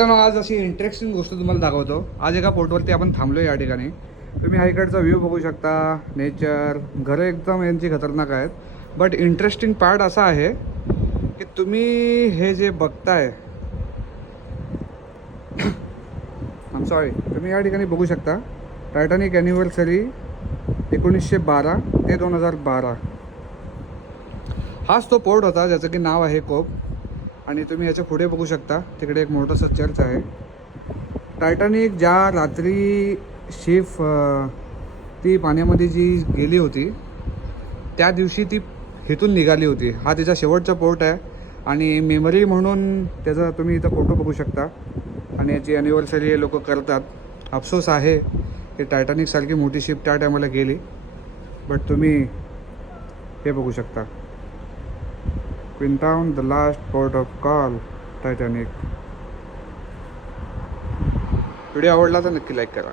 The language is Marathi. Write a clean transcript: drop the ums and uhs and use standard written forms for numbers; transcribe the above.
तर आज अशी इंटरेस्टिंग गोष्ट तुम्हाला दाखवतो. आज एका पोर्टवरती आपण थांबलो या ठिकाणी. तुम्ही हा इकडचा व्ह्यू बघू शकता, नेचर, घरं एकदम यांची खतरनाक आहेत. बट इंटरेस्टिंग पार्ट असा आहे की तुम्ही हे जे बघताय, आम सॉरी, तुम्ही या ठिकाणी बघू शकता टायटॅनिक ॲनिव्हर्सरी 1912 ते 2012. हाच तो पोर्ट होता ज्याचं की नाव आहे कोब. आणि तुम्ही याच्या पुढे बघू शकता तिकडे एक मोठंसं चर्च आहे. टायटॅनिक ज्या रात्री शिप ती पाण्यामध्ये जी गेली होती त्या दिवशी ती इथून निघाली होती. हा तिचा शेवटचा पोर्ट आहे आणि मेमरी म्हणून त्याचा तुम्ही इथं फोटो बघू शकता. आणि याची ॲनिव्हर्सरी हे लोक करतात. अफसोस आहे की टायटॅनिकसारखी मोठी शिप त्या टायमाला गेली. बट तुम्ही हे बघू शकता, Queenstown, the last port of call, Titanic. Video आवडला तर नक्की लाईक करा.